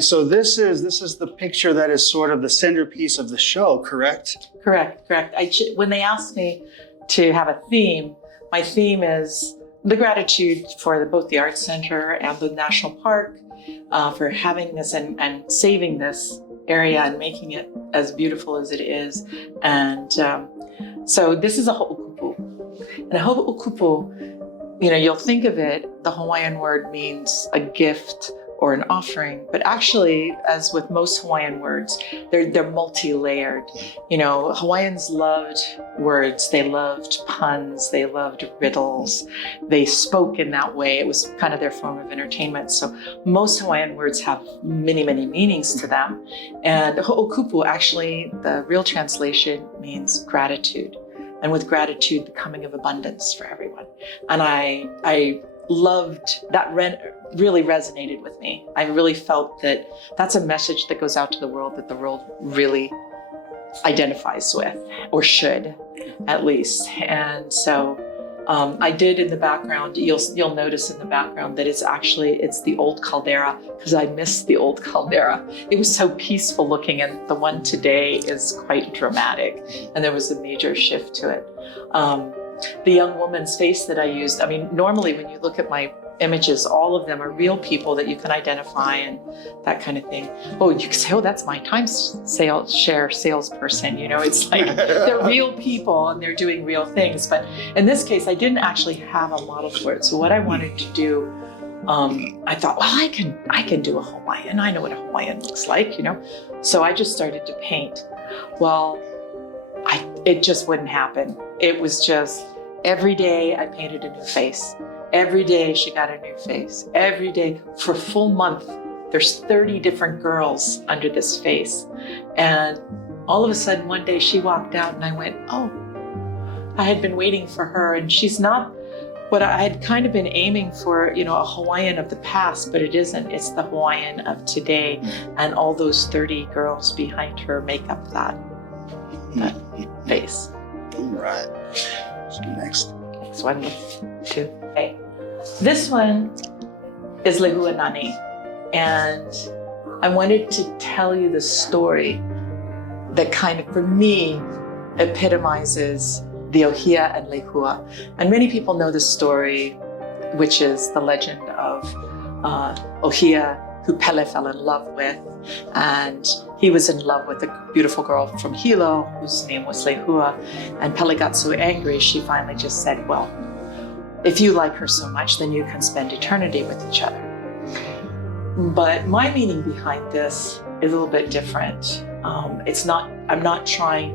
right, so this is the picture that is sort of the centerpiece of the show, correct? Correct. When they asked me to have a theme, my theme is the gratitude for both the Art Center and the National Park for having this and saving this area and making it as beautiful as it is. And so this is a ho'okupu. And a ho'okupu, you'll think of it, the Hawaiian word means a gift or an offering, but actually, as with most Hawaiian words, they're multi-layered. Hawaiians loved words, they loved puns, they loved riddles, they spoke in that way. It was kind of their form of entertainment. So most Hawaiian words have many, many meanings to them. And ho'okupu, actually, the real translation means gratitude. And with gratitude, the coming of abundance for everyone. And I loved that, really resonated with me. I really felt that that's a message that goes out to the world that the world really identifies with, or should at least. And so I did in the background, you'll notice in the background that it's the old caldera, because I miss the old caldera. It was so peaceful looking, and the one today is quite dramatic, and there was a major shift to it. The young woman's face that I used, normally when you look at my images, all of them are real people that you can identify and that kind of thing. Oh, you can say, that's my share salesperson. It's like they're real people and they're doing real things. But in this case, I didn't actually have a model for it. So what I wanted to do, I thought, I can do a Hawaiian. I know what a Hawaiian looks like, So I just started to paint. Well, it just wouldn't happen. It was just every day I painted a new face. Every day she got a new face. Every day for a full month, there's 30 different girls under this face. And all of a sudden one day she walked out and I went, I had been waiting for her, and she's not what I had kind of been aiming for, a Hawaiian of the past, but it isn't. It's the Hawaiian of today. And all those 30 girls behind her make up that face. All right. So next one, two. Okay. This one is Lehua Nani, and I wanted to tell you the story that kind of, for me, epitomizes the Ohia and Lehua. And many people know this story, which is the legend of Ohia, who Pele fell in love with, and he was in love with a beautiful girl from Hilo, whose name was Lehua, and Pele got so angry, she finally just said, if you like her so much, then you can spend eternity with each other. But my meaning behind this is a little bit different. I'm not trying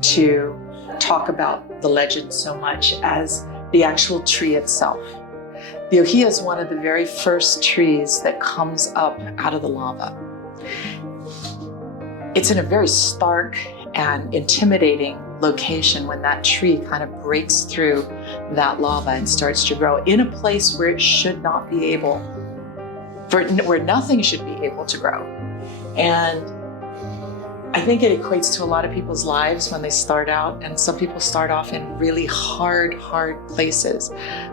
to talk about the legend so much as the actual tree itself. The ohia is one of the very first trees that comes up out of the lava. It's in a very stark and intimidating location when that tree kind of breaks through that lava and starts to grow in a place where it should not be able, where nothing should be able to grow. And I think it equates to a lot of people's lives when they start out, and some people start off in really hard places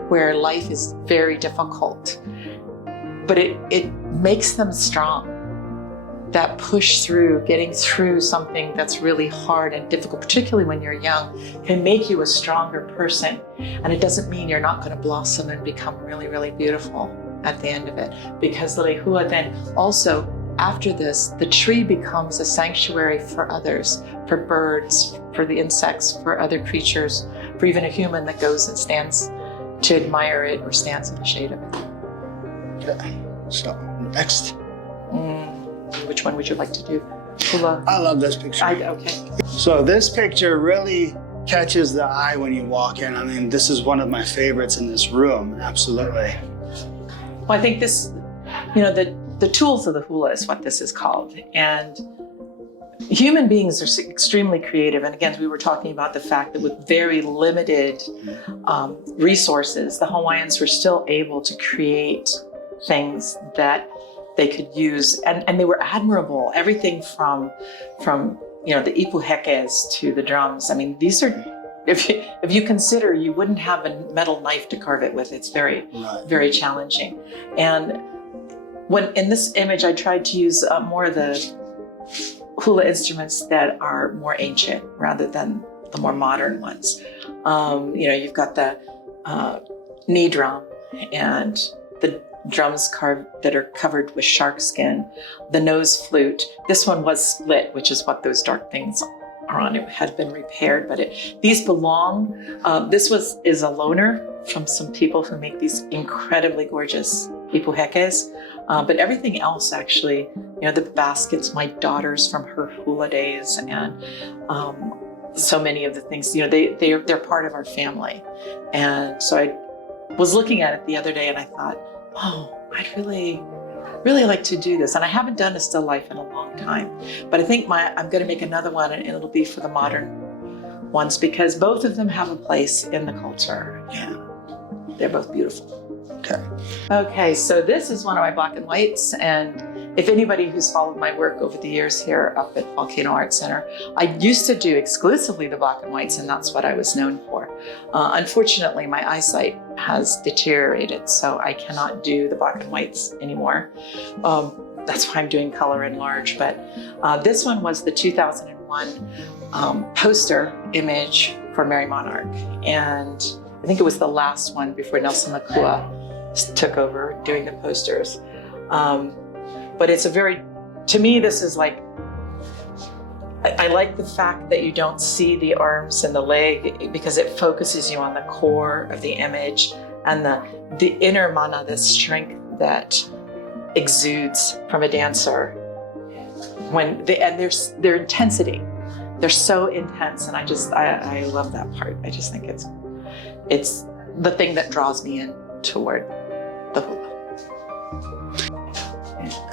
where life is very difficult. But it makes them strong. That push through, getting through something that's really hard and difficult, particularly when you're young, can make you a stronger person. And it doesn't mean you're not going to blossom and become really, really beautiful at the end of it. Because the lehua then also, after this, the tree becomes a sanctuary for others, for birds, for the insects, for other creatures, for even a human that goes and stands to admire it or stands in the shade of it. Okay, so next. Which one would you like to do? Hula? I love this picture. Okay. So this picture really catches the eye when you walk in. I mean, this is one of my favorites in this room, absolutely. Well, I think this, the tools of the hula is what this is called. And human beings are extremely creative. And again, we were talking about the fact that with very limited resources, the Hawaiians were still able to create things that they could use, and they were admirable. Everything from the ipuhekes to the drums. I mean, these are, if you consider, you wouldn't have a metal knife to carve it with. It's very, very challenging. And when in this image, I tried to use more of the hula instruments that are more ancient rather than the more modern ones. You've got the knee drum and the drums that are covered with shark skin, the nose flute. This one was split, which is what those dark things are on. It had been repaired, but these belong. This is a loaner from some people who make these incredibly gorgeous ipuhekes. But everything else, actually, the baskets, my daughter's from her hula days, and so many of the things, they're part of our family. And so I was looking at it the other day and I thought, oh, I'd really like to do this. And I haven't done a still life in a long time, but I think I'm going to make another one, and it'll be for the modern ones because both of them have a place in the culture. Yeah, they're both beautiful. Okay, so this is one of my black and whites, and if anybody who's followed my work over the years here up at Volcano Art Center, I used to do exclusively the black and whites, and that's what I was known for. Unfortunately, my eyesight has deteriorated, so I cannot do the black and whites anymore. That's why I'm doing color and large, but this one was the 2001 poster image for Merrie Monarch, and I think it was the last one before Nelson Nakua took over doing the posters. But it's to me, this is like, I like the fact that you don't see the arms and the leg because it focuses you on the core of the image and the inner mana, the strength that exudes from a dancer and their intensity. They're so intense, and I love that part. I just think it's the thing that draws me in toward the hula.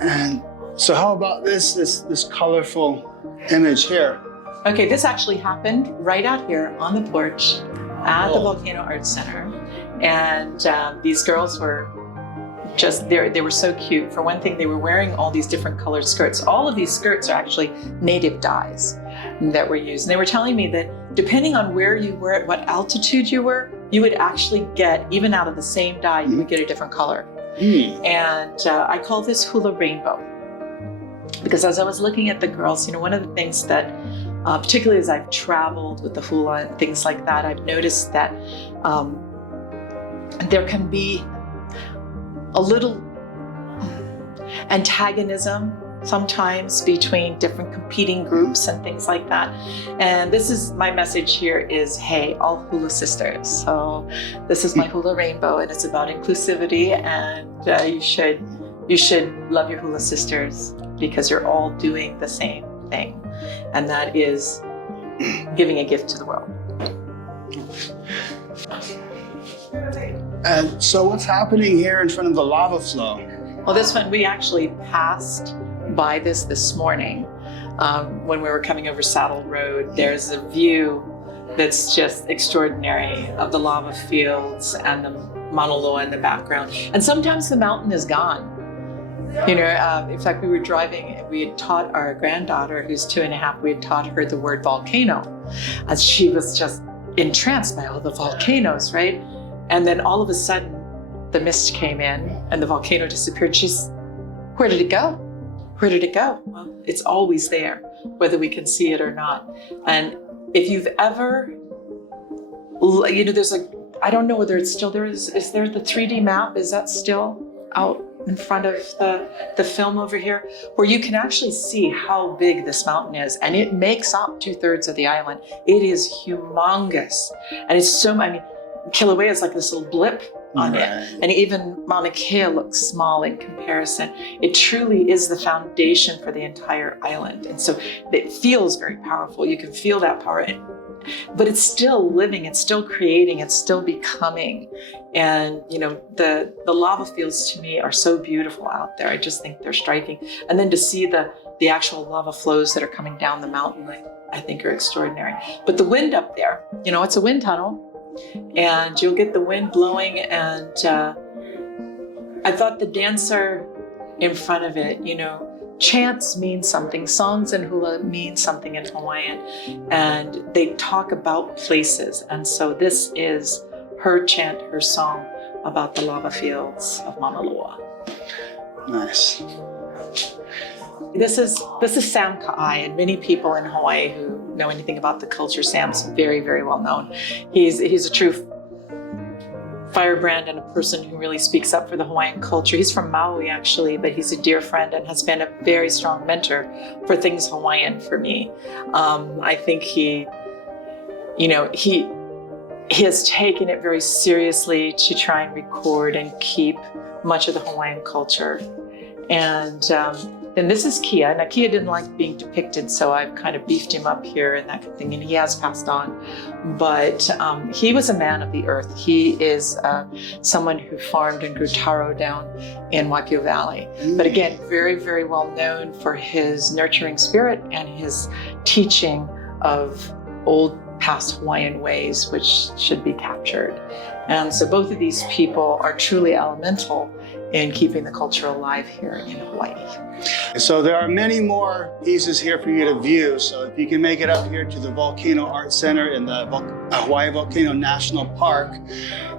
And so how about this colorful image here? Okay, this actually happened right out here on the porch at the Volcano Art Center. And these girls were they were so cute. For one thing, they were wearing all these different colored skirts. All of these skirts are actually native dyes that were used. And they were telling me that depending on where you were, at what altitude you were, you would actually get, even out of the same dye, you would get a different color. And I call this hula rainbow because as I was looking at the girls, one of the things that, particularly as I've traveled with the hula and things like that, I've noticed that there can be a little antagonism sometimes between different competing groups and things like that. And this is my message here is, hey, all hula sisters. So this is my hula rainbow, and it's about inclusivity, and you should love your hula sisters because you're all doing the same thing, and that is giving a gift to the world. And so what's happening here in front of the lava flow? Well, this one, we actually passed by this morning when we were coming over Saddle Road. There's a view that's just extraordinary of the lava fields and the Mauna Loa in the background. And sometimes the mountain is gone. In fact, we were driving, we had taught our granddaughter, who's 2.5, we had taught her the word volcano. And she was just entranced by all the volcanoes, right? And then all of a sudden, the mist came in and the volcano disappeared. Where did it go? Where did it go? Well, it's always there, whether we can see it or not. And if you've ever, I don't know whether it's still there. Is there the 3D map? Is that still out in front of the film over here? Where you can actually see how big this mountain is. And it makes up 2/3 of the island. It is humongous. And it's Kilauea is like this little blip on it. And even Mauna Kea looks small in comparison. It truly is the foundation for the entire island. And so it feels very powerful. You can feel that power, but it's still living, it's still creating, it's still becoming. And, the lava fields to me are so beautiful out there. I just think they're striking. And then to see the actual lava flows that are coming down the mountain, I think are extraordinary. But the wind up there, it's a wind tunnel. And you'll get the wind blowing, and I thought the dancer in front of it, chants mean something, songs and hula mean something in Hawaiian, and they talk about places, and so this is her chant, her song about the lava fields of Mauna Loa. Nice. This is Sam Ka'ai, and many people in Hawaii who know anything about the culture, Sam's very, very well known. He's a true firebrand and a person who really speaks up for the Hawaiian culture. He's from Maui, actually, but he's a dear friend and has been a very strong mentor for things Hawaiian for me. I think he has taken it very seriously to try and record and keep much of the Hawaiian culture. And this is Kia. Now, Kia didn't like being depicted, so I've kind of beefed him up here and that kind of thing, and he has passed on. But he was a man of the earth. He is someone who farmed and grew taro down in Waipio Valley. But again, very, very well known for his nurturing spirit and his teaching of old past Hawaiian ways, which should be captured. And so both of these people are truly elemental in keeping the culture alive here in Hawaii. So there are many more pieces here for you to view. So if you can make it up here to the Volcano Art Center in the Hawaii Volcano National Park,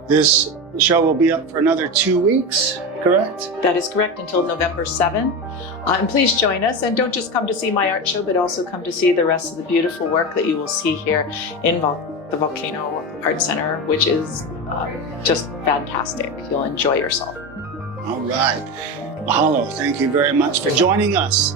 this show will be up for another 2 weeks, correct? That is correct, until November 7. And please join us, and don't just come to see my art show, but also come to see the rest of the beautiful work that you will see here in the Volcano Art Center, which is just fantastic. You'll enjoy yourself. All right. Mahalo. Thank you very much for joining us.